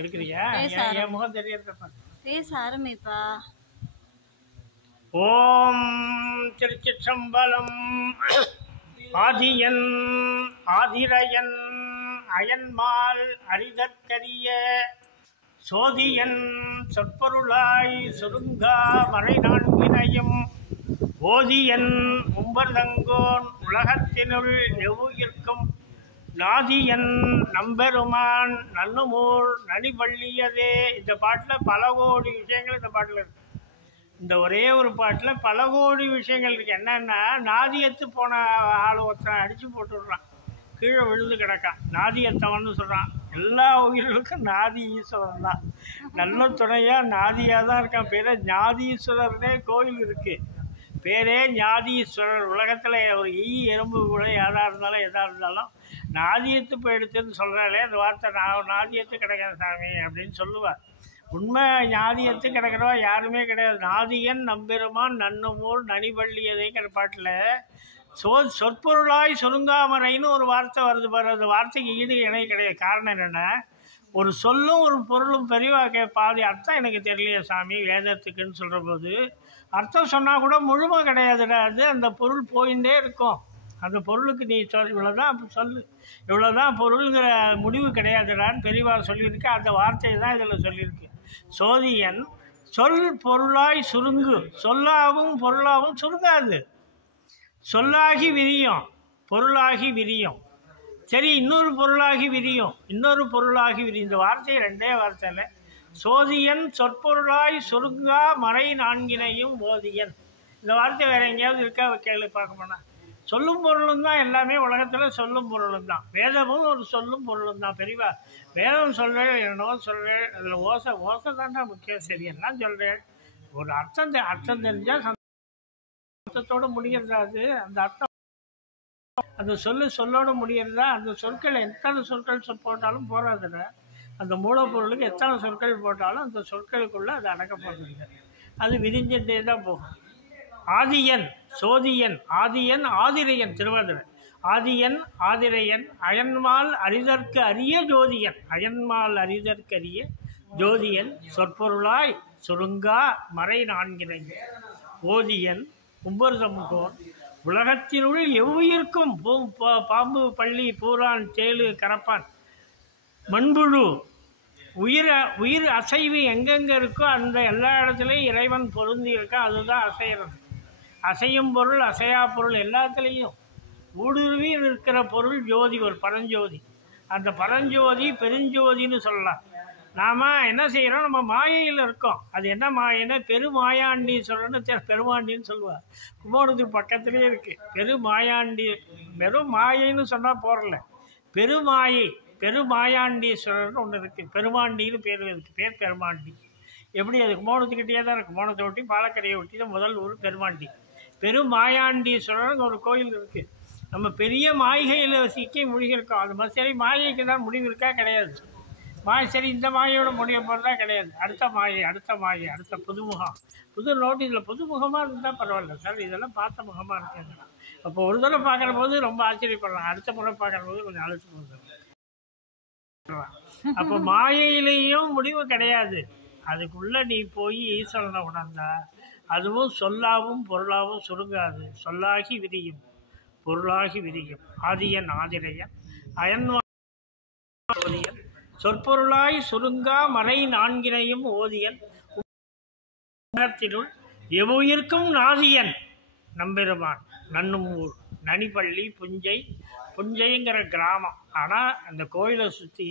இருக்கிறியா? என் முகம் தெரியறதப்பா. பேச ஆரம்பிப்பா. ஓம் திருச்சிற்றம்பலம். ஆதியன் ஆதிரையன் அயன்மால் அரிதற்கரிய சோதியன் சொற்பொருளாய் சுருங்கா மறை நான்கினையும் ஓதியன் உம்பர்தங்கோன் உலகத்தினுள் எவ்வுயிர்க்கும் நாதியன் நம்பெருமான் நன்னுமூர் நனிபள்ளியதே. இந்த பாட்டில் பல கோடி விஷயங்கள் இந்த பாட்டில் இருக்கு. இந்த ஒரே ஒரு பாட்டில் பல கோடி விஷயங்கள் இருக்குது. என்னென்னா, நாதியத்து போன ஆள் ஒருத்தன் அடித்து போட்டுடுறான், கீழே விழுந்து கிடக்கான், நாதியத்தவன்னு சொல்கிறான். எல்லா உயிர்களுக்கும் நாதி ஈஸ்வரன் தான், நல்ல துணையாக நாதியாக தான் இருக்கான். பேரே ஞாதீஸ்வரர்னே கோயில் இருக்குது, பேரே ஞாதீஸ்வரர். உலகத்தில் ஒரு எறும்பு கூட எதாக இருந்தாலும் நாதியத்து போயிடுத்துன்னு சொல்கிறாளே, அந்த வார்த்தை நான் நாதியத்து கிடைக்காது சாமி அப்படின்னு சொல்லுவாள். உண்மை ஞாதியத்து கிடக்கிறவா யாருமே கிடையாது. நாதியன் நம்பெருமான் நன்னுமூர் நனிபள்ளியதைங்கிற பாட்டில் சொற்பொருளாய் சுருங்காமரைன்னு ஒரு வார்த்தை வருது பாரு. அந்த வார்த்தைக்கு ஈடு இணை கிடையாது. காரணம் என்னென்னா, ஒரு சொல்லும் ஒரு பொருளும் பெரியவா பாதி அர்த்தம் எனக்கு தெரியலையே சாமி வேதத்துக்குன்னு சொல்கிற போது, அர்த்தம் சொன்னால் கூட முழுமை கிடையாதுடா. அது அந்த பொருள் போயிட்டே இருக்கும். அந்த பொருளுக்கு நீ இவ்வளோதான் சொல்லு, இவ்வளோதான் பொருளுங்கிற முடிவு கிடையாதுடான்னு பெரியவா சொல்லியிருக்கு. அந்த வார்த்தையை தான் இதில் சொல்லியிருக்கு. சோதியன் சொல் பொருளாய் சுருங்கு, சொல்லாகவும் பொருளாகவும் சுருங்காது, சொல்லாகி விரியும், பொருளாகி விரியும். சரி, இன்னொரு பொருளாகி விரியும், இன்னொரு பொருளாகி விரியும். இந்த வார்த்தை ரெண்டே வார்த்தையில் சோதியன் சொற்பொருளாய் சுருங்கா மறை நான்கினையும் ஓதியன். இந்த வார்த்தை வேறு எங்கேயாவது இருக்கா கேள்வி பார்க்க போனால். சொல்லும் பொருளும் தான் எல்லாமே உலகத்தில், சொல்லும் பொருளும் தான். வேதமும் ஒரு சொல்லும் பொருளும் தான். பெரியவா வேதம் சொல்கிறேன், என்னவோ சொல்கிறேன், அதில் ஓசை தான்டா முக்கியம். சரி, எல்லாம் சொல்கிறேன். ஒரு அர்த்தம் தெரிஞ்சால் அர்த்தத்தோடு முடிகிறதா? அது அந்த அர்த்தம் அந்த சொல்லோடு முடிகிறதா? அந்த சொற்கள் எத்தனை சொற்கள் போட்டாலும் போகாதுல. அந்த மூலப்பொருளுக்கு எத்தனை சொற்கள் போட்டாலும் அந்த சொற்களுக்குள்ளே அது அடக்க போகிறது. அது விரிஞ்சிட்டே தான் போகும். ஆதியன் சோதியன், ஆதியன் ஆதிரையன், திருவாதிரை. ஆதியன் ஆதிரையன் அயன்மால் அரிதற்கு அரிய ஜோதியன், அயன்மால் அரிதற்கு அரிய ஜோதியன் சொற்பொருளாய் சுருங்கா மறை நான்கினை ஓதியன் உம்பர்தங்கோன் உலகத்தினுள் எவ்வுயிர்க்கும் பாம்பு பள்ளி பூரான் தேளு கரப்பான் மண்புழு உயிர் அசைவு எங்கெங்கே இருக்கோ அந்த எல்லா இடத்துலையும் இறைவன் பொருந்தி இருக்கான். அதுதான் அசைகிறது. அசையும் பொருள் அசையா பொருள் எல்லாத்துலேயும் ஊடுருவி இருக்கிற பொருள் ஜோதி, ஒரு பரஞ்சோதி. அந்த பரஞ்சோதி பெருஞ்சோதின்னு சொல்லலாம். நாம் என்ன செய்கிறோம், நம்ம மாயையில் இருக்கோம். அது என்ன மாயைன்னா பெருமாயாண்டி சொல்கிறோன்னு பெருமாண்டின்னு சொல்லுவாள். கும்போணத்துக்கு பக்கத்துலேயே இருக்குது பெருமாயாண்டி. வெறும் மாயைன்னு சொன்னால் போகிறல, பெருமாயை பெருமாயாண்டீஸ்வரர்னு ஒன்று இருக்குது. பெருமாண்டின்னு பேர் இருக்குது, பேர் பெருமாண்டி. எப்படி? அது கும்போணத்துக்கிட்டே தான் இருக்குது. கும்போணத்தை ஒட்டி பாலக்கரையை ஒட்டி தான் முதல் ஊர் பெருமாண்டி. பெருமாயாண்டீஸ்வரர்னு ஒரு கோயில் இருக்குது. நம்ம பெரிய மாய்கையில் சிக்கி முடிகிருக்கோம். அது மாதிரி சரி, மாயைக்கு தான் முடிவு இருக்கா? கிடையாது. சரி, இந்த மாயோட முடிய போகிறதா? கிடையாது. அடுத்த மாயை அடுத்த புதுமுகம், புது நோட்டீஸில் புதுமுகமாக இருந்தால் பரவாயில்ல சார், இதெல்லாம் பார்த்த முகமாக இருக்காங்க. அப்போ ஒரு தடவை பார்க்குற போது ரொம்ப ஆச்சரியப்படலாம், அடுத்த முறை பார்க்குற போது கொஞ்சம் அழைச்சி போகுது. அப்போ மாயையிலையும் முடிவு கிடையாது. அதுக்குள்ளே நீ போய் ஈஸ்வரனை உணர்ந்தா அதுவும் சொல்லாவும் பொருளாகவும் சுருங்காது, சொல்லாகி விரியும், பொருளாகி விரியும். ஆதியன் ஆதிரையன் அயன்வாதியன் சொற்பொருளாய் சுருங்கா மறை நான்கினையும் ஓதியன் உலகத்தினுள் எவ்வுயிர்க்கும் நாதியன் நம்பெருமான் நன்னுமூர் நனிபள்ளி புஞ்சைங்கிற கிராமம். ஆனால் அந்த கோயிலை சுற்றி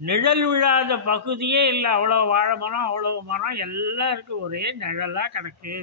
நிழல் விழாத பகுதியே இல்லை. அவ்வளோ வாழை மரம், அவ்வளோ மரம் எல்லாம் இருக்குது, ஒரே நிழலாக கிடக்கு.